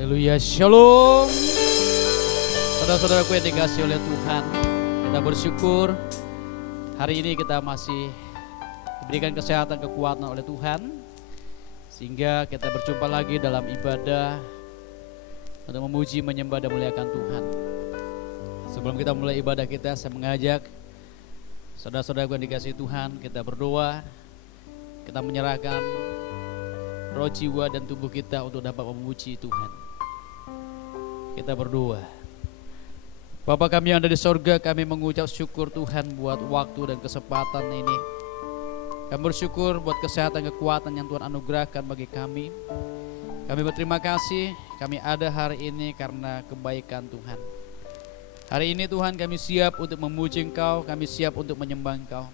Haleluya, shalom. Saudara-saudaraku yang dikasihi oleh Tuhan, kita bersyukur hari ini kita masih diberikan kesehatan, kekuatan oleh Tuhan, sehingga kita berjumpa lagi dalam ibadah untuk memuji, menyembah dan memuliakan Tuhan. Sebelum kita mulai ibadah kita, saya mengajak saudara-saudaraku yang dikasihi Tuhan, kita berdoa, kita menyerahkan roh, jiwa, dan tubuh kita untuk dapat memuji Tuhan. Kita berdoa. Bapa kami yang ada di sorga, kami mengucap syukur Tuhan buat waktu dan kesempatan ini. Kami bersyukur buat kesehatan, kekuatan yang Tuhan anugerahkan bagi kami. Kami berterima kasih, kami ada hari ini karena kebaikan Tuhan. Hari ini Tuhan, kami siap untuk memuji Engkau, kami siap untuk menyembah Engkau.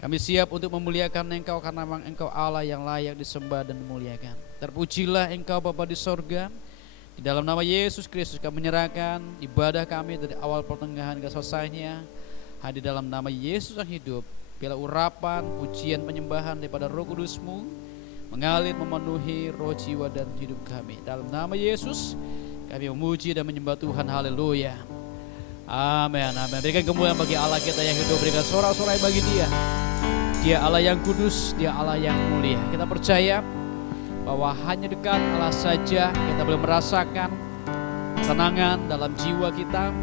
Kami siap untuk memuliakan Engkau karena memang Engkau Allah yang layak disembah dan dimuliakan. Terpujilah Engkau Bapa di sorga. Di dalam nama Yesus Kristus kami menyerahkan ibadah kami dari awal pertengahan ke selesainya. Hanya di dalam nama Yesus yang hidup, biarlah urapan, pujian, penyembahan daripada Roh Kudus-Mu mengalir memenuhi roh, jiwa, dan hidup kami. Dalam nama Yesus kami memuji dan menyembah Tuhan. Haleluya. Amin, amin. Berikan kemuliaan bagi Allah kita yang hidup, berikan sorak-sorai bagi Dia. Dia Allah yang kudus, Dia Allah yang mulia. Kita percaya bahwa hanya dekat Allah saja kita boleh merasakan ketenangan dalam jiwa kita.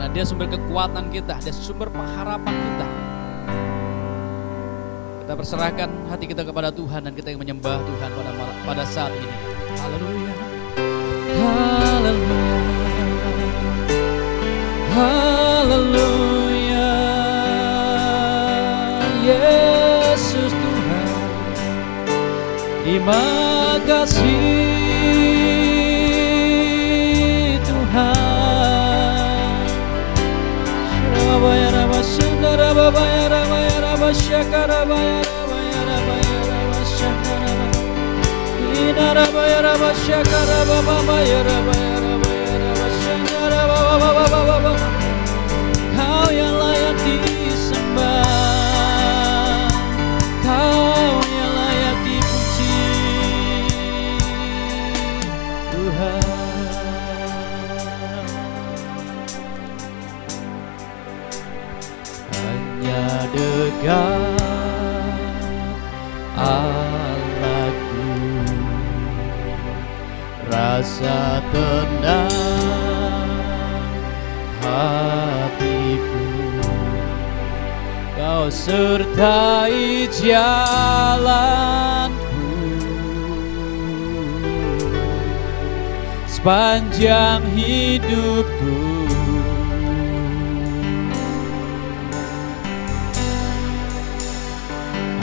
Dan Dia sumber kekuatan kita, Dia sumber pengharapan kita. Kita perserahkan hati kita kepada Tuhan dan kita yang menyembah Tuhan pada saat ini. Haleluya. Haleluya. Haleluya, Yesus Tuhan, terima kasih Tuhan. Rabaya Rama Sundara Babaya Ramaya Rama Syakara Baya Ramaya Ramaya Rama Syakara Ina Rabaya Rama Syakara Babaya Ramaya Ramaya Rama Syakara Babaya. Kau yang layak disembah, Kau yang layak dipuji, Tuhan. Hanya dekat Allahku, rasa tenang hatiku. Kau sertai jalanku sepanjang hidupku.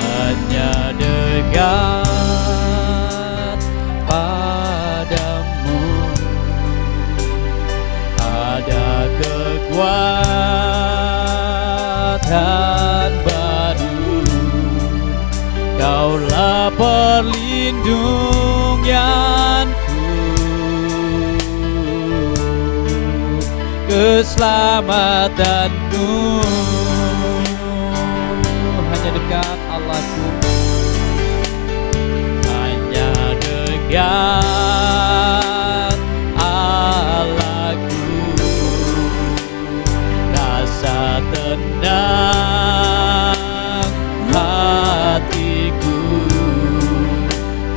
Hanya dekat padamu ada kekuatan baru. Kaulah perlindunganku, keselamatanku. Hanya dekat Allahku, hanya dekat Allahku, rasa tenang hatiku.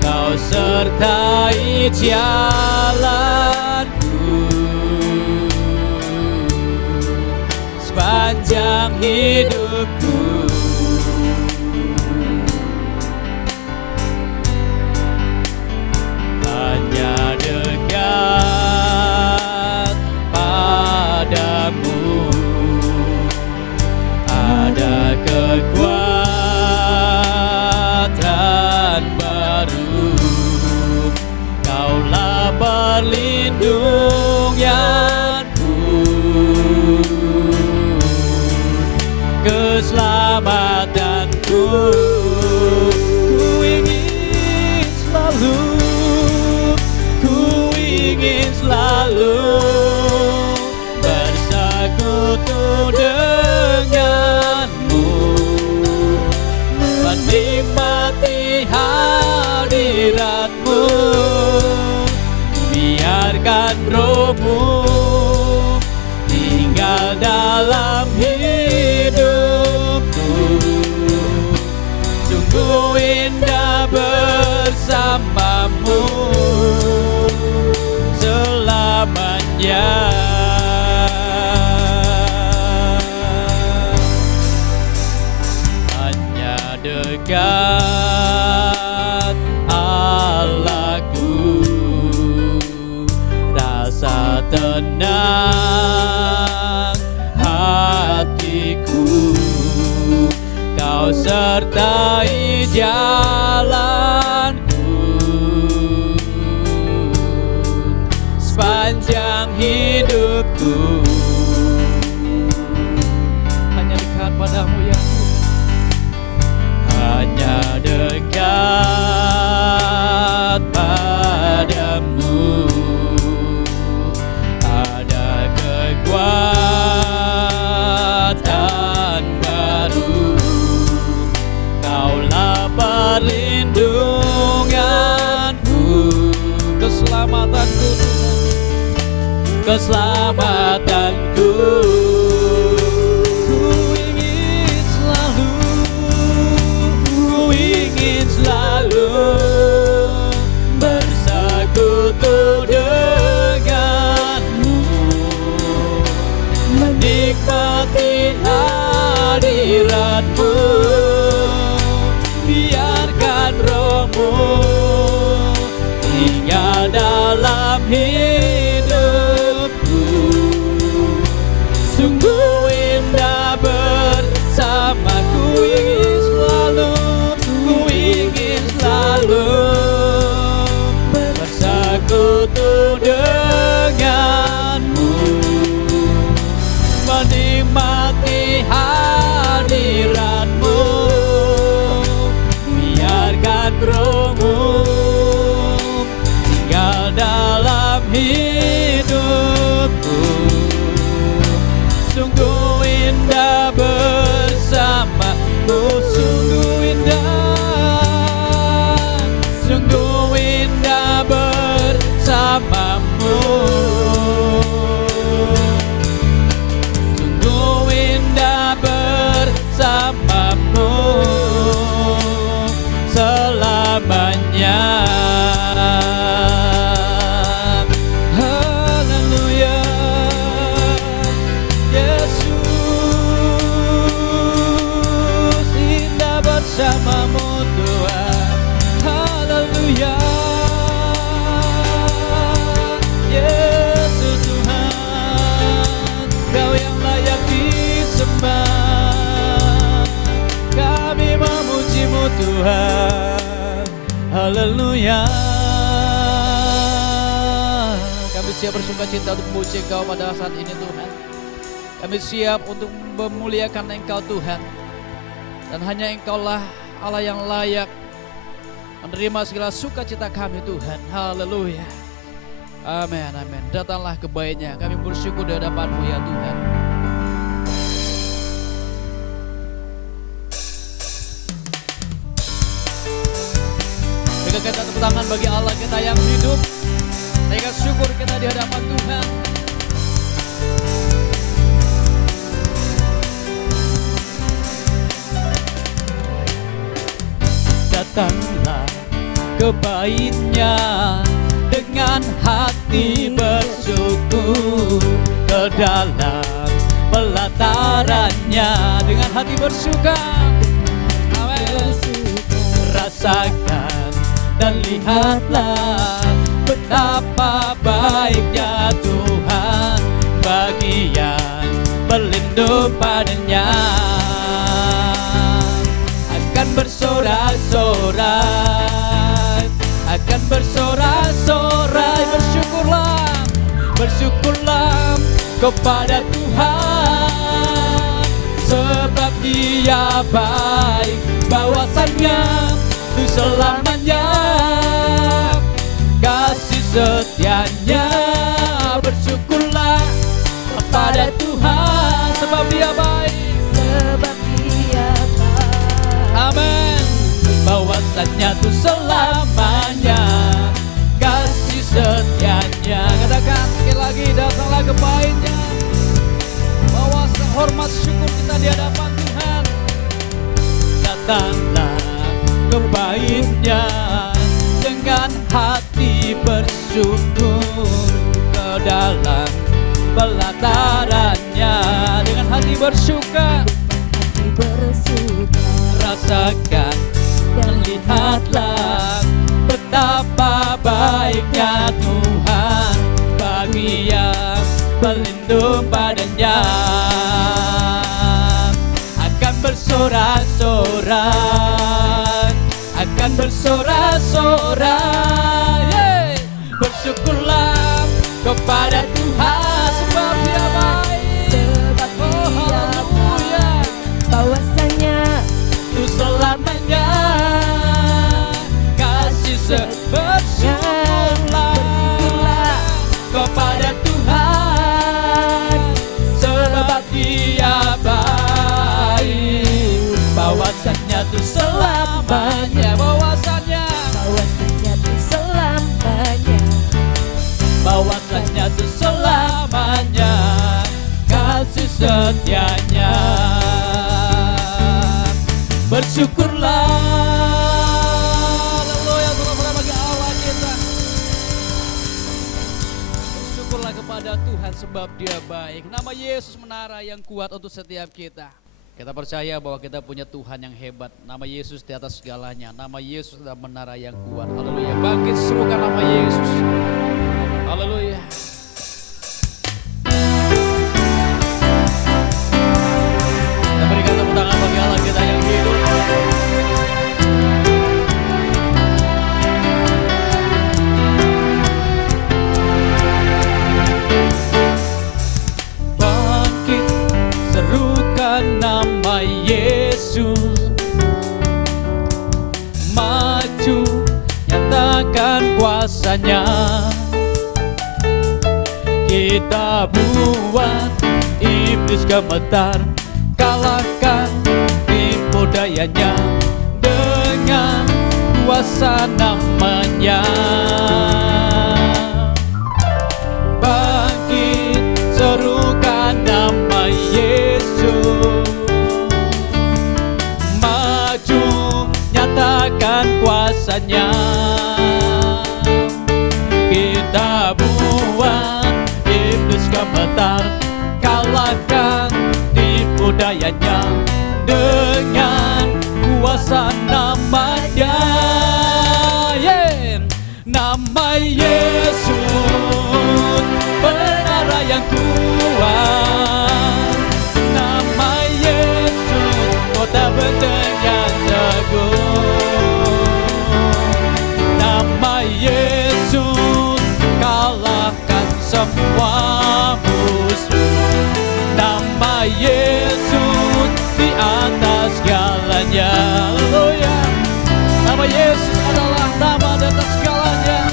Kau sertai jalanku sepanjang hidupku. Hanya dekat padamu ada kekuatan baru. Kaulah perlindunganku, keselamatanku. Ku ingin selalu, ku ingin selalu bersekutu denganmu, menikmati hadiratmu. biarkan Roh-Mu tinggal dalam hidupku. Sungguh indah bersamamu selamanya. Hanya dekat Allahku, rasa tenang hatiku. Kau sertai jalanku sepanjang hidupku. Hanya dekat padamu ya Tuhan, hanya dekat padamu ada kekuatan baru. Kaulah perlindunganku, keselamatanku, keselamatanku. Ku ingin selalu bersekutu denganmu, menikmati hadiratmu. Biarkan Roh-Mu tinggal dalam hidupku. Sungguh indah bersamaku. Ku ingin selalu bersekutu denganmu, menikmati hadiratmu. Biarkan Roh-Mu tinggal dalam hidupku. Sungguh indah bersamamu, sungguh indah bersamamu, sungguh indah bersamamu selamanya. Haleluya, Yesus, indah bersamamu Tuhan. Haleluya, Yesus Tuhan, Kau yang layak disembah. Kami memuji-Mu Tuhan. Haleluya. Kami siap bersukacita untuk memuji Engkau pada saat ini Tuhan. Kami siap untuk memuliakan Engkau Tuhan. Dan hanya Engkaulah Allah yang layak menerima segala sukacita kami Tuhan. Haleluya. Amin, amin. Datanglah kebaiknya. Kami bersyukur di hadapan-Mu ya Tuhan. Berikan kita tepuk tangan bagi Allah kita yang hidup. Berikan syukur kita di hadapan Tuhan. Datanglah kebaiknya dengan hati bersyukur, ke dalam pelatarannya dengan hati bersuka. Amin. Rasakan dan lihatlah betapa baiknya Tuhan bagi yang berlindung padanya. Akan bersorak-sorai, akan bersorak-sorai. Bersyukurlah kepada Tuhan, sebab Dia baik, bahwasannya itu selamanya. Kasih setianya, bersyukurlah kepada Tuhan, sebab Dia baik, sebab Dia baik. Amin. Bahwasannya itu selamanya, kasih setianya. Katakan hormat syukur kita di hadapan Tuhan. Datanglah ke bait-Nya dengan hati bersyukur, ke dalam pelataran-Nya dengan hati bersuka. Rasakan dan lihatlah betapa baiknya Tuhan bagi yang berlindung padanya. Akan bersorak-sorak, akan bersorak-sorak, bersyukurlah kepada Tuhan sebab Dia baik. Oh haleluya, bahwasanya itu selamanya kasih bersyukurlah kepada Tuhan sebab Dia baik. Bahwasanya itu selamanya, bahwasanya itu selamanya, bahwasanya itu selamanya kasih setianya. Bersyukurlah, haleluya, saudara bagi Allah kita. Bersyukurlah kepada Tuhan sebab Dia baik. Nama Yesus menara yang kuat untuk setiap kita. Kita percaya bahwa kita punya Tuhan yang hebat. Nama Yesus di atas segalanya. Nama Yesus adalah menara yang kuat. Haleluya. Bangkit serukan nama Yesus. Haleluya. Kita berikan tepuk tangan bagi Allah kita yang hidup. Bangkit serukan nama Yesus. Maju nyatakan kuasa-Nya. Kita buat iblis gemetar, kalahkan tipu dayanya dengan kuasa namanya. Bangkit serukan nama Yesus. Maju nyatakan kuasa-Nya. Kita buat iblis gemetar, kalahkan tipu dayanya dengan kuasa namanya. Nama Yesus menara yang kuat. Nama Yesus kota benteng yang teguh. Nama Yesus kalahkan semua musuh. Nama Yesus di atas segalanya. Haleluya. Nama Yesus adalah nama di atas segalanya.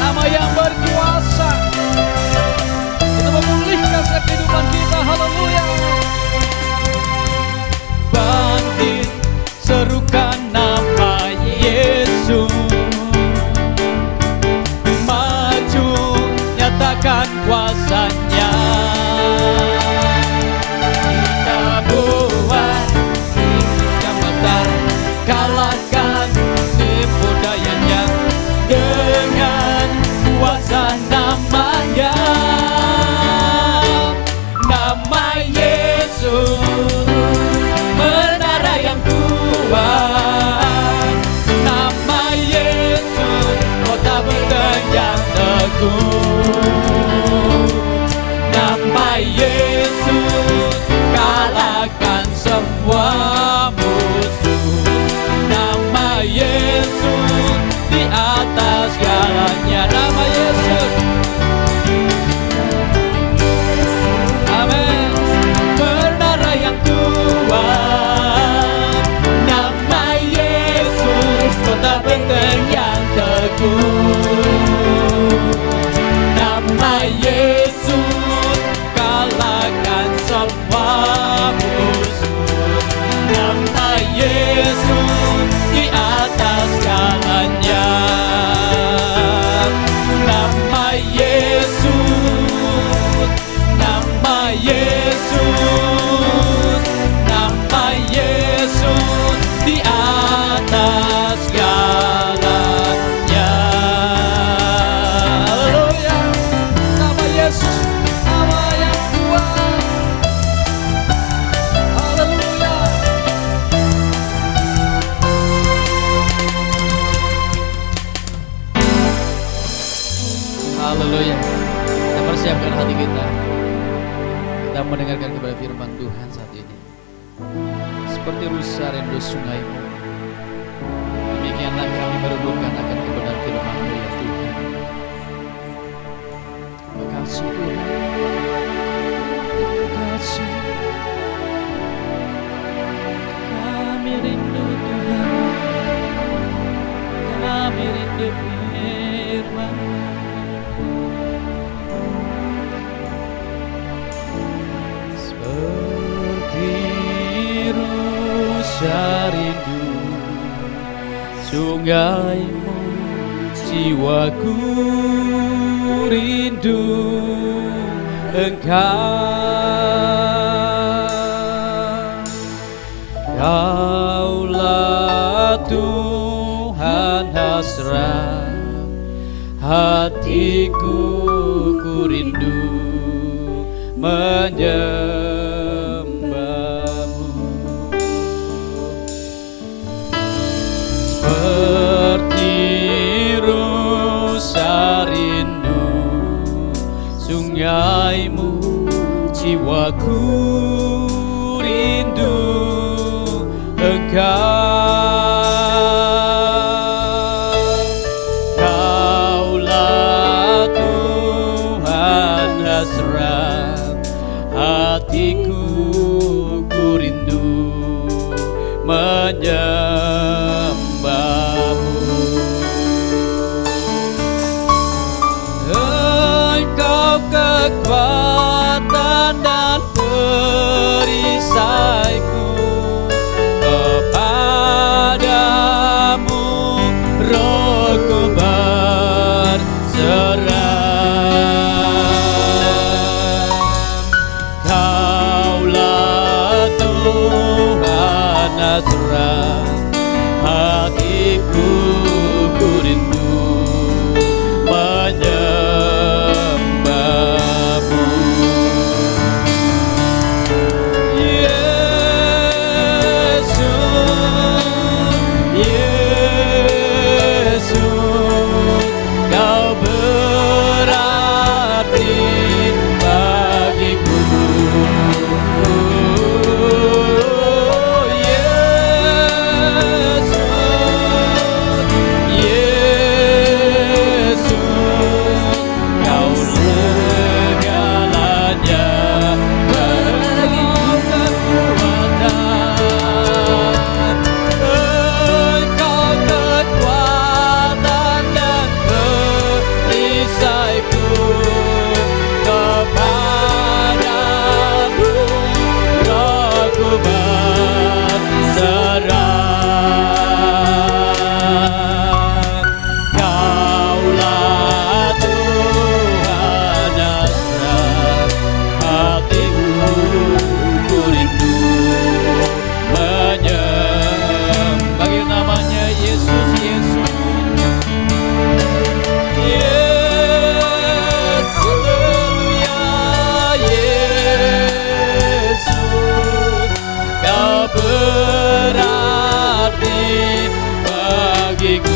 Nama yang berkuasa untuk memulihkan setiap kehidupan kita. Haleluya. Bangkit serukan nama Yesus. Maju nyatakan kuasa-Nya. Kita buat iblis gemetar, kalahkan tipu dayanya dengan kuasa namanya. Nama Yesus menara yang kuat. mendengarkan kepada firman Tuhan saat ini. Seperti rusa rindu sungai-Mu, demikianlah kami merindukan akan kebenaran firman-Mu ya Tuhan. Terima kasih Tuhan. Terima kasih. Kami rindu Tuhan. Kami rindu firman-Mu. Seperti rusa rindu sungai-Mu, jiwaku rindu Engkau. Kaulah Tuhan hasrat hatiku, ku rindu menyembah-Mu. Seperti rusa rindu sungai-Mu, jiwaku rindu Engkau. Kaulah Tuhan hasrat hatiku, ku rindu menyembah-Mu. Engkau kekuatan dan perisaiku, kepadamu rohku berserah. Kaulah Tuhan hasrat hatiku, ku rindu menyembah-Mu. Yesus, Yesus, Kau berarti bagiku.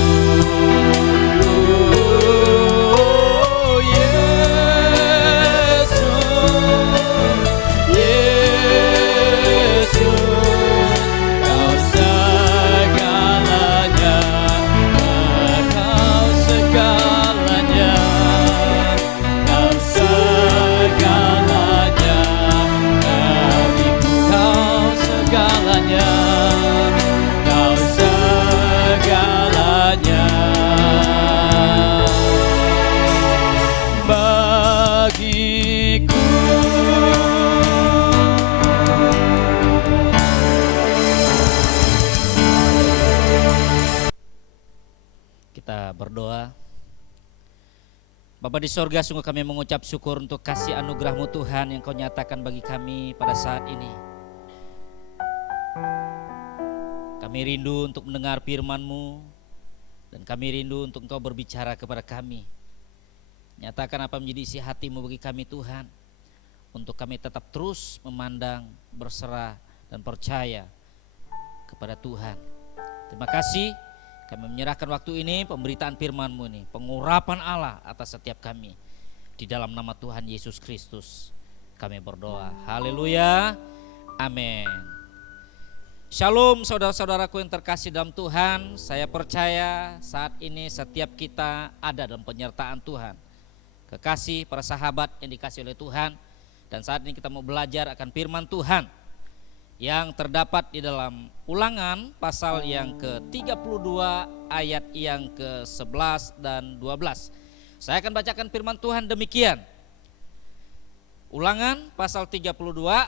Kita berdoa. Bapa di sorga, sungguh kami mengucap syukur untuk kasih anugerah-Mu Tuhan yang Kau nyatakan bagi kami pada saat ini. Kami rindu untuk mendengar firman-Mu, dan kami rindu untuk Engkau berbicara kepada kami. Nyatakan apa menjadi isi hati-Mu bagi kami Tuhan, untuk kami tetap terus memandang, berserah, dan percaya kepada Tuhan. Terima kasih. Kami menyerahkan waktu ini, pemberitaan firman-Mu ini, pengurapan Allah atas setiap kami. Di dalam nama Tuhan Yesus Kristus kami berdoa. Haleluya. Amin. Shalom saudara-saudaraku yang terkasih dalam Tuhan. Saya percaya saat ini setiap kita ada dalam penyertaan Tuhan. Kekasih para sahabat yang dikasih oleh Tuhan. Dan saat ini kita mau belajar akan firman Tuhan yang terdapat di dalam Ulangan pasal yang ke-32 ayat yang ke-11 dan 12. Saya akan bacakan firman Tuhan demikian. Ulangan pasal 32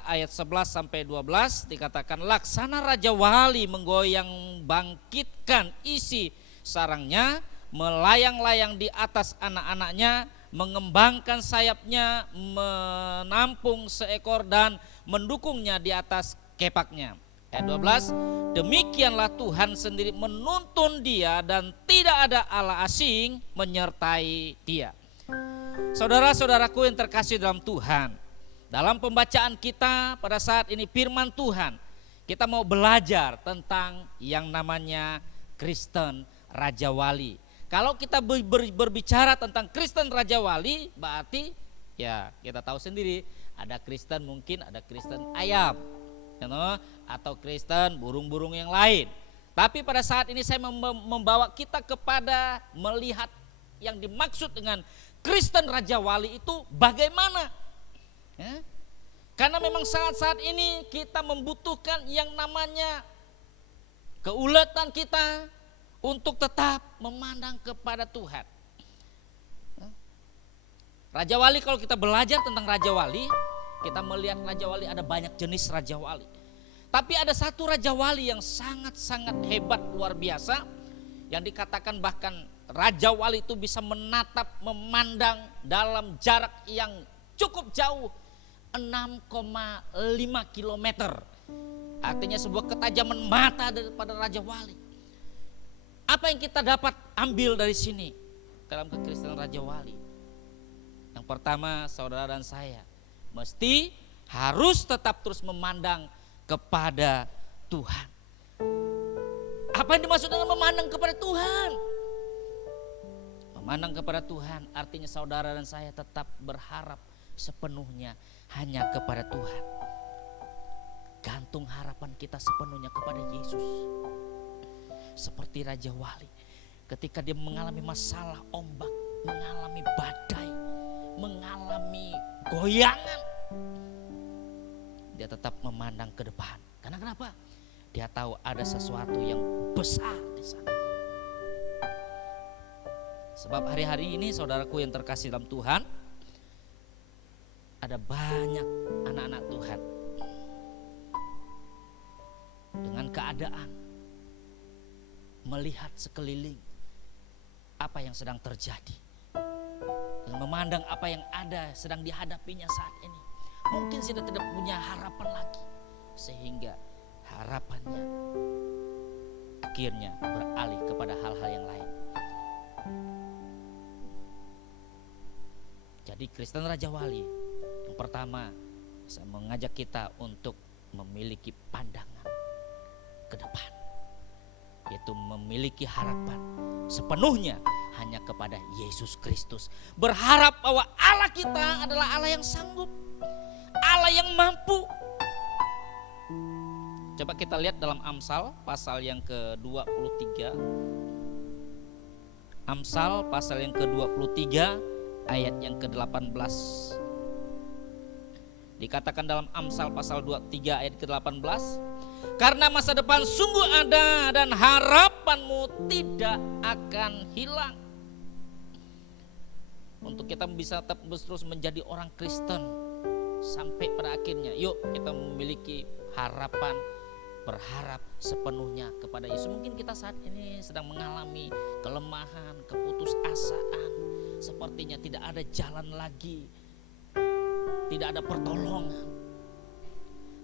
ayat 11 sampai 12 dikatakan, laksana Raja Wali menggoyang bangkitkan isi sarangnya, melayang-layang di atas anak-anaknya, mengembangkan sayapnya, menampung seekor dan mendukungnya di atas kepaknya. Ayat 12, demikianlah Tuhan sendiri menuntun dia dan tidak ada Allah asing menyertai dia. Saudara-saudaraku yang terkasih dalam Tuhan, dalam pembacaan kita pada saat ini firman Tuhan, kita mau belajar tentang yang namanya Kristen Raja Wali. Kalau kita berbicara tentang Kristen Raja Wali, berarti ya kita tahu sendiri, ada Kristen mungkin ada Kristen ayam, atau Kristen burung-burung yang lain. Tapi pada saat ini saya membawa kita kepada melihat yang dimaksud dengan Kristen Raja Wali itu bagaimana? Ya? Karena memang saat-saat ini kita membutuhkan yang namanya keuletan kita untuk tetap memandang kepada Tuhan. Raja Wali, kalau kita belajar tentang Raja Wali, kita melihat Raja Wali ada banyak jenis Raja Wali. Tapi ada satu Raja Wali yang sangat-sangat hebat, luar biasa, yang dikatakan bahkan Raja Wali itu bisa menatap, memandang dalam jarak yang cukup jauh, 6,5 kilometer. Artinya sebuah ketajaman mata daripada Raja Wali. Apa yang kita dapat ambil dari sini dalam kekristenan Raja Wali? Yang pertama, saudara dan saya mesti harus tetap terus memandang kepada Tuhan. Apa yang dimaksud dengan memandang kepada Tuhan? Memandang kepada Tuhan artinya saudara dan saya tetap berharap sepenuhnya hanya kepada Tuhan. Gantung harapan kita sepenuhnya kepada Yesus. Seperti Raja Wali, ketika dia mengalami masalah ombak, mengalami badai, mengalami goyangan, dia tetap memandang ke depan. Karena kenapa? Dia tahu ada sesuatu yang besar di sana. Sebab hari-hari ini saudaraku yang terkasih dalam Tuhan, ada banyak anak-anak Tuhan dengan keadaan melihat sekeliling apa yang sedang terjadi, dengan memandang apa yang ada sedang dihadapinya saat ini, mungkin sudah tidak punya harapan lagi, sehingga harapannya akhirnya beralih kepada hal-hal yang lain. Jadi Kristen Raja Wali yang pertama, saya mengajak kita untuk memiliki pandangan ke depan, yaitu memiliki harapan sepenuhnya hanya kepada Yesus Kristus. Berharap bahwa Allah kita adalah Allah yang sanggup, Allah yang mampu. Coba kita lihat dalam Amsal pasal yang ke-23. Amsal pasal yang ke-23 ayat yang ke-18. Dikatakan dalam Amsal pasal 23 ayat ke-18, karena masa depan sungguh ada dan harapanmu tidak akan hilang. Untuk kita bisa tetap terus menjadi orang Kristen sampai pada akhirnya, yuk kita memiliki harapan, berharap sepenuhnya kepada Yesus. Mungkin kita saat ini sedang mengalami kelemahan, keputusasaan, sepertinya tidak ada jalan lagi, tidak ada pertolongan.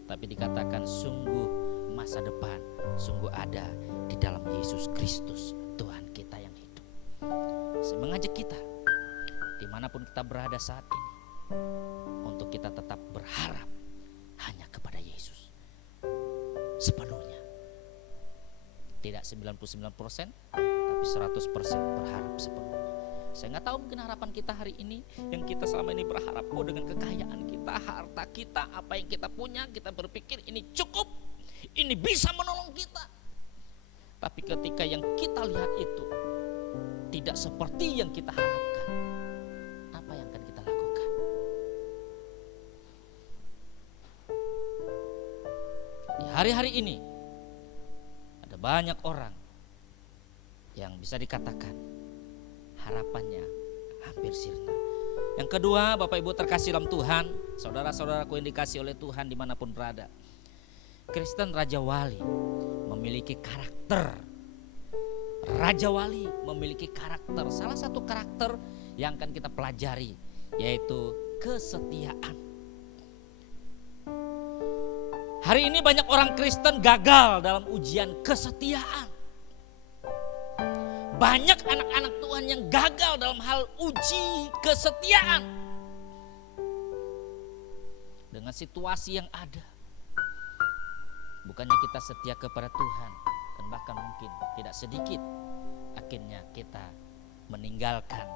Tapi dikatakan sungguh masa depan sungguh ada di dalam Yesus Kristus Tuhan kita yang hidup. Saya mengajak kita dimanapun kita berada saat ini, untuk kita tetap berharap hanya kepada Yesus sepenuhnya. Tidak 99%, tapi 100% berharap sepenuhnya. Saya nggak tahu, mungkin harapan kita hari ini yang kita selama ini berharap, oh dengan kekayaan kita, harta kita, apa yang kita punya, kita berpikir ini cukup, ini bisa menolong kita. Tapi ketika yang kita lihat itu tidak seperti yang kita harapkan, apa yang akan kita lakukan? Di hari-hari ini ada banyak orang yang bisa dikatakan harapannya hampir sirna. Yang kedua, Bapak Ibu terkasih dalam Tuhan, saudara-saudaraku yang dikasih oleh Tuhan dimanapun berada, Kristen Raja Wali memiliki karakter. Raja Wali memiliki karakter. Salah satu karakter yang akan kita pelajari yaitu kesetiaan. Hari ini banyak orang Kristen gagal dalam ujian kesetiaan. Banyak anak-anak Tuhan yang gagal dalam hal uji kesetiaan. Dengan situasi yang ada, bukannya kita setia kepada Tuhan, dan bahkan mungkin tidak sedikit akhirnya kita meninggalkan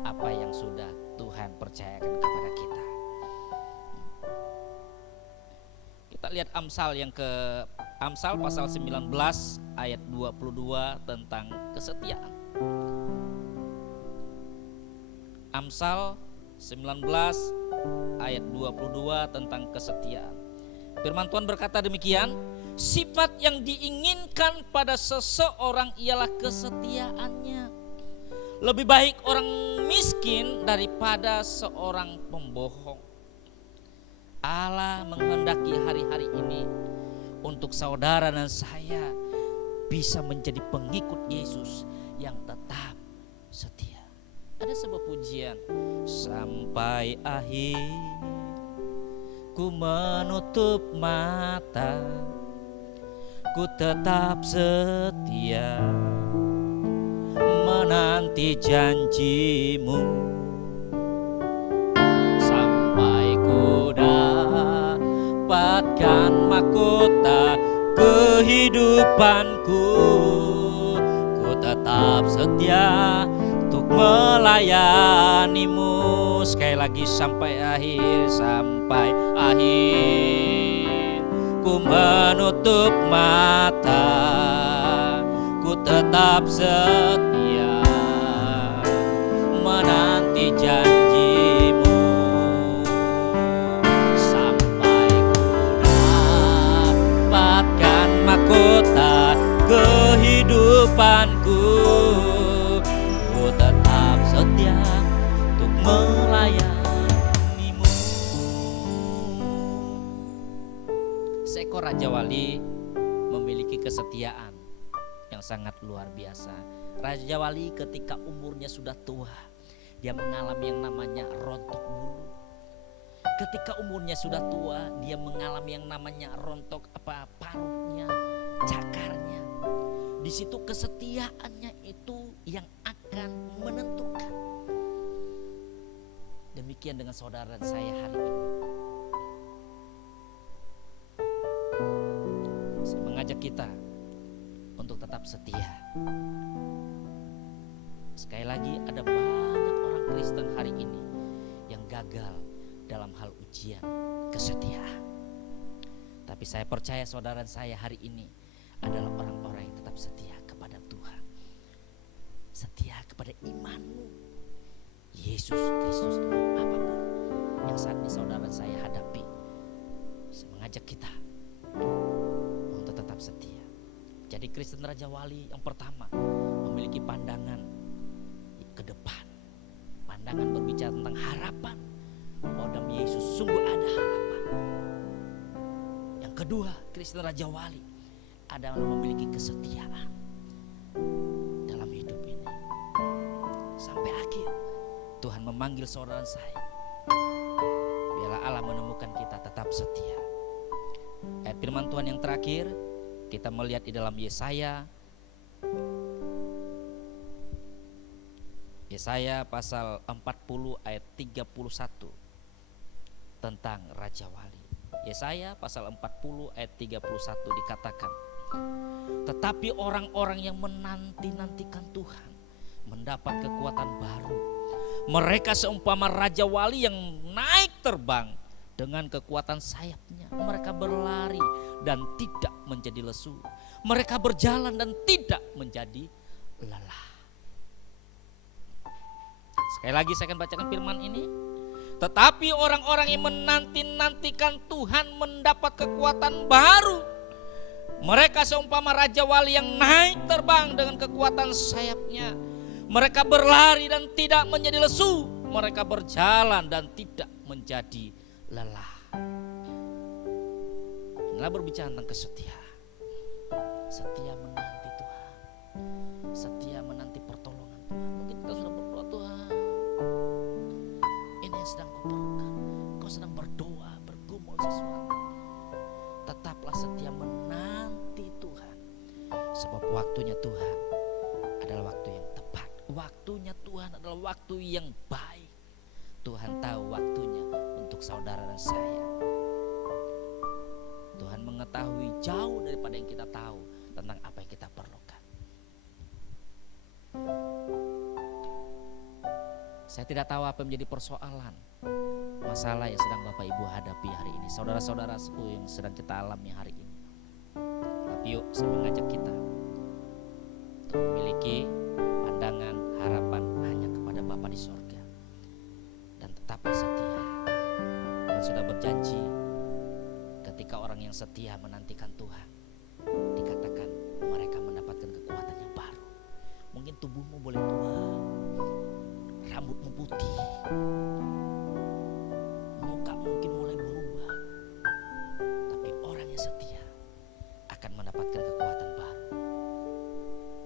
apa yang sudah Tuhan percayakan kepada kita. Kita lihat Amsal Amsal pasal 19 ayat 22 tentang kesetiaan. Amsal 19 ayat 22 tentang kesetiaan. Firman Tuhan berkata demikian, sifat yang diinginkan pada seseorang ialah kesetiaannya. Lebih baik orang miskin daripada seorang pembohong. Allah menghendaki hari-hari ini untuk saudara dan saya bisa menjadi pengikut Yesus yang tetap setia. Ada sebuah pujian, sampai akhir ku menutup mata, ku tetap setia menanti janjimu, sampai ku dapatkan mahkota kehidupanku. Ku tetap setia untuk melayanimu. Sekali lagi, sampai akhir ku menutup mata, ku tetap setia menanti janjimu, sampai ku dapatkan mahkota kehidupanku. Ku tetap setia untuk melayanimu. Seekor Raja Wali memiliki kesetiaan yang sangat luar biasa. Raja Wali ketika umurnya sudah tua, dia mengalami yang namanya rontok bulu. Ketika umurnya sudah tua, dia mengalami yang namanya rontok paruhnya, cakarnya. Di situ kesetiaannya itu yang akan menentukan. Demikian dengan saudara dan saya hari ini. Saya mengajak kita untuk tetap setia. Sekali lagi, ada banyak orang Kristen hari ini yang gagal dalam hal ujian kesetiaan. Tapi saya percaya saudara dan saya hari ini adalah orang-orang yang tetap setia kepada Tuhan, setia kepada imanmu, Yesus Kristus. Apapun yang saat ini saudara dan saya hadapi, saya mengajak kita untuk tetap setia. Jadi Kristen Raja Wali yang pertama memiliki pandangan ke depan. Pandangan berbicara tentang harapan. Oh, dalam Yesus sungguh ada harapan. Yang kedua, Kristen Raja Wali adalah memiliki kesetiaan dalam hidup ini. Sampai akhir Tuhan memanggil saudara saya. Biarlah Allah menemukan kita tetap setia. Ayat firman Tuhan yang terakhir kita melihat di dalam Yesaya pasal 40 ayat 31 tentang Raja Wali. Yesaya pasal 40 ayat 31 dikatakan, tetapi orang-orang yang menanti-nantikan Tuhan mendapat kekuatan baru. Mereka seumpama raja wali yang naik terbang dengan kekuatan sayapnya. Mereka berlari dan tidak menjadi lesu. Mereka berjalan dan tidak menjadi lelah. Sekali lagi saya akan bacakan firman ini. Tetapi orang-orang yang menanti-nantikan Tuhan mendapat kekuatan baru. Mereka seumpama raja wali yang naik terbang dengan kekuatan sayapnya. Mereka berlari dan tidak menjadi lesu. Mereka berjalan dan tidak menjadi lelah. Inilah berbicara tentang kesetiaan. Setia menanti Tuhan. Setia menanti pertolongan Tuhan. Mungkin kita sudah berdoa, Tuhan, ini yang sedang kau perlukan. Kau sedang berdoa, bergumul sesuatu. Tetaplah setia menanti Tuhan. Sebab waktunya Tuhan adalah waktu yang tepat. Waktunya Tuhan adalah waktu yang baik. Tuhan tahu waktunya untuk saudara dan saya. Tuhan mengetahui jauh daripada yang kita tahu tentang apa yang kita perlukan. Saya tidak tahu apa yang menjadi persoalan, masalah yang sedang Bapak Ibu hadapi hari ini, saudara-saudaraku yang sedang kita alami hari ini. Tapi yuk, saya mengajak kita untuk memiliki pandangan harapan hanya kepada Bapa di sorga, dan tetaplah setia. Tuhan sudah berjanji, ketika orang yang setia menantikan Tuhan, dikatakan mereka mendapatkan kekuatan yang baru. Mungkin tubuhmu boleh tua, rambutmu putih, muka mungkin mulai berubah, tapi orang yang setia akan mendapatkan kekuatan baru.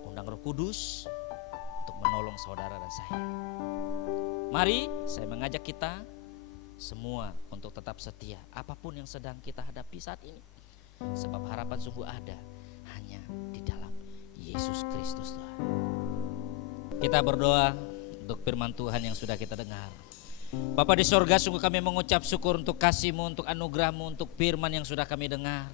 Undang Roh Kudus untuk menolong saudara dan saya. Mari saya mengajak kita semua untuk tetap setia apapun yang sedang kita hadapi saat ini. Sebab harapan sungguh ada hanya di dalam Yesus Kristus Tuhan. Kita berdoa untuk firman Tuhan yang sudah kita dengar. Bapa di sorga, sungguh kami mengucap syukur untuk kasih-Mu, untuk anugerah-Mu, untuk firman yang sudah kami dengar.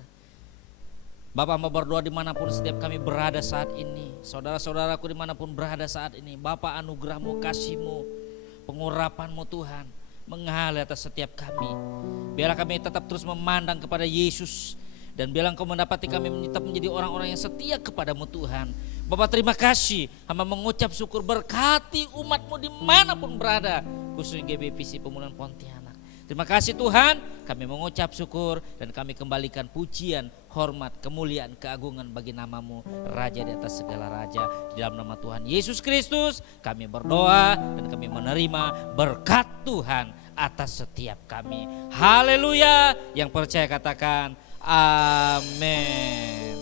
Bapa mau berdoa dimanapun setiap kami berada saat ini. Saudara-saudaraku dimanapun berada saat ini. Bapa, anugerah-Mu, kasih-Mu, pengurapan-Mu Tuhan mengalir atas setiap kami. Biarlah kami tetap terus memandang kepada Yesus. Dan biarlah Engkau mendapati kami tetap menjadi orang-orang yang setia kepadamu Tuhan. Bapak terima kasih, hamba mengucap syukur, berkati umat-Mu dimanapun berada, khususnya GBVC Pemulihan Pontianak. Terima kasih Tuhan, kami mengucap syukur dan kami kembalikan pujian, hormat, kemuliaan, keagungan bagi nama-Mu, Raja di atas segala raja. Di dalam nama Tuhan Yesus Kristus kami berdoa dan kami menerima berkat Tuhan atas setiap kami. Haleluya, yang percaya katakan amin.